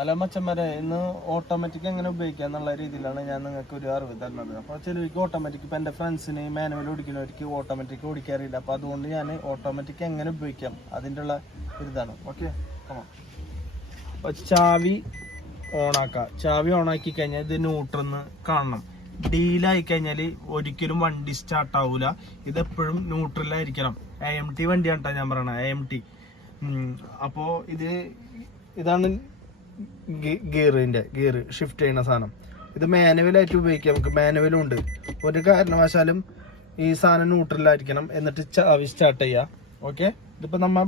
അല്ല മച്ചന്മാരെ, ഇന്ന് ഓട്ടോമാറ്റിക് എങ്ങനെ ഉപയോഗിക്കുക എന്നുള്ള രീതിയിലാണ് ഞാൻ നിങ്ങൾക്ക് ഒരു അറിവ് തരുന്നത്. അപ്പോൾ ചിലർക്ക് ഓട്ടോമാറ്റിക്, ഇപ്പം എൻ്റെ ഫ്രണ്ട്സിന് മാനുവൽ ഓടിക്കുന്നവർക്ക് ഓട്ടോമാറ്റിക് ഓടിക്കാറില്ല. അപ്പോൾ അതുകൊണ്ട് ഞാൻ ഓട്ടോമാറ്റിക് എങ്ങനെ ഉപയോഗിക്കാം അതിൻ്റെ ഉള്ള ഇതാണ്. ഓക്കെ, അപ്പോൾ ചാവി ഓണാക്കുക. ചാവി ഓണാക്കി കഴിഞ്ഞാൽ ഇത് ന്യൂട്രന്ന് കാണണം. ഡീലായി കഴിഞ്ഞാൽ ഒരിക്കലും വണ്ടി സ്റ്റാർട്ട് ആവൂല. ഇതെപ്പോഴും ന്യൂട്രലായിരിക്കണം. AMT വണ്ടിയാണ് കേട്ടോ ഞാൻ പറയണത്, AMT. അപ്പോൾ ഇതാണ് ഗിയർ ഷിഫ്റ്റ് ചെയ്യുന്ന സാധനം. ഇത് മാനുവലായിട്ട് ഉപയോഗിക്കാം, നമുക്ക് മാനുവലും ഉണ്ട്. ഒരു കാരണവശാലും ഈ സാധനം ന്യൂട്രലായിരിക്കണം, എന്നിട്ട് ചാവി സ്റ്റാർട്ട് ചെയ്യുക. ഓക്കെ, ഇതിപ്പോൾ നമ്മൾ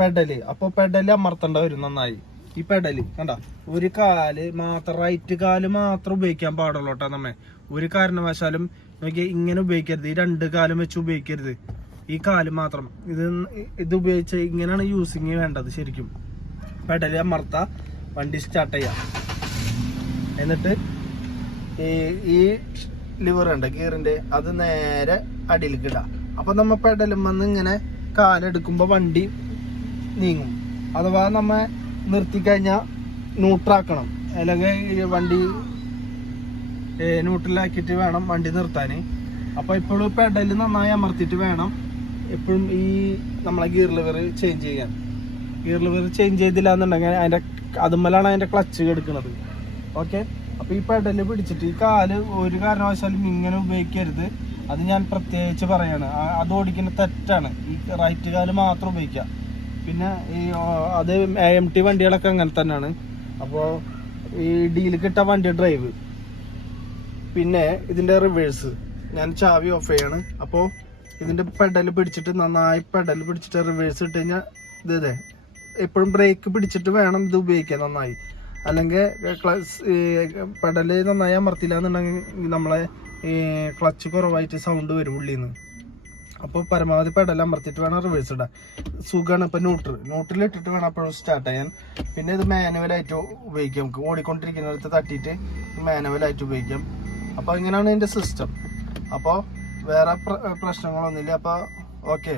പെഡല്, അപ്പോൾ പെഡല് അമർത്തേണ്ട വരും നന്നായി. ഈ പെഡല് കണ്ട, ഒരു കാല് മാത്രം, റൈറ്റ് കാല് മാത്രം ഉപയോഗിക്കാൻ പാടുള്ളൂ കേട്ടോ. നമ്മെ ഒരു കാരണവശാലും നോക്കി ഇങ്ങനെ ഉപയോഗിക്കരുത്, ഈ രണ്ട് കാലും വെച്ച് ഉപയോഗിക്കരുത്. ഈ കാല് മാത്രം ഇത് ഉപയോഗിച്ച് ഇങ്ങനെയാണ് യൂസിങ് വേണ്ടത് ശരിക്കും. പെഡല് അമർത്ത, വണ്ടി സ്റ്റാർട്ട് ചെയ്യാം. എന്നിട്ട് ഈ ലിവർ ഉണ്ട് ഗിയറിന്റെ, അത് നേരെ അടിയിലേക്ക് ഇടാം. അപ്പൊ നമ്മ പെഡലും വന്ന് ഇങ്ങനെ കാലെടുക്കുമ്പോ വണ്ടി നീങ്ങും. അഥവാ നമ്മ നിർത്തിക്കഴിഞ്ഞാൽ ന്യൂട്രാക്കണം, അല്ലെങ്കിൽ വണ്ടി ന്യൂട്രലാക്കിയിട്ട് വേണം വണ്ടി നിർത്താൻ. അപ്പൊ ഇപ്പോഴും പെഡല് നന്നായി അമർത്തിയിട്ട് വേണം എപ്പോഴും ഈ നമ്മളെ ഗിയർ ലിവർ ചേഞ്ച് ചെയ്യാൻ. ഗിയർ ലിവർ ചേഞ്ച് ചെയ്തില്ല എന്നുണ്ടെങ്കിൽ അതുമ്മലാണ് അതിന്റെ ക്ലച്ച് എടുക്കുന്നത്. ഓക്കെ, അപ്പൊ ഈ പെഡല് പിടിച്ചിട്ട് ഈ കാല് ഒരു കാരണവശാലും ഇങ്ങനെ ഉപയോഗിക്കരുത്. അത് ഞാൻ പ്രത്യേകിച്ച് പറയാണ്, അത് ഓടിക്കുന്ന തെറ്റാണ്. ഈ റൈറ്റ് കാല് മാത്രം ഉപയോഗിക്കുക. പിന്നെ അത് AMT വണ്ടികളൊക്കെ അങ്ങനെ തന്നെയാണ്. അപ്പോൾ ഈ ഡീൽ കിട്ട വണ്ടി ഡ്രൈവ്. പിന്നെ ഇതിന്റെ റിവേഴ്സ് ഞാൻ ചാവി ഓഫ് ചെയ്യാണ്. അപ്പോൾ ഇതിന്റെ പെഡൽ പിടിച്ചിട്ട് നന്നായി പെഡൽ പിടിച്ചിട്ട് റിവേഴ്സ് ഇട്ട് കഴിഞ്ഞാൽ ഇതേ എപ്പോഴും ബ്രേക്ക് പിടിച്ചിട്ട് വേണം ഇത് ഉപയോഗിക്കാൻ നന്നായി. അല്ലെങ്കിൽ പെഡല് നന്നായി അമർത്തില്ല എന്നുണ്ടെങ്കിൽ നമ്മളെ ക്ലച്ച് കുറവായിട്ട് സൗണ്ട് വരും ഉള്ളിൽ നിന്ന്. അപ്പോൾ പരമാവധി പെഡൽ അമർത്തിയിട്ട് വേണം റിവേഴ്സ് ഇടാൻ. സുഖമാണ്. ഇപ്പം ന്യൂട്രൽ ഇട്ടിട്ട് വേണം അപ്പോഴും സ്റ്റാർട്ട് ചെയ്യാൻ. പിന്നെ ഇത് മാനുവലായിട്ട് ഉപയോഗിക്കാം, നമുക്ക് ഓടിക്കൊണ്ടിരിക്കുന്നിടത്ത് തട്ടിയിട്ട് മാനുവലായിട്ട് ഉപയോഗിക്കാം. അപ്പോൾ ഇങ്ങനെയാണ് ഇതിൻ്റെ സിസ്റ്റം. അപ്പോൾ വേറെ പ്രശ്നങ്ങളൊന്നുമില്ല. അപ്പോൾ ഓക്കെ.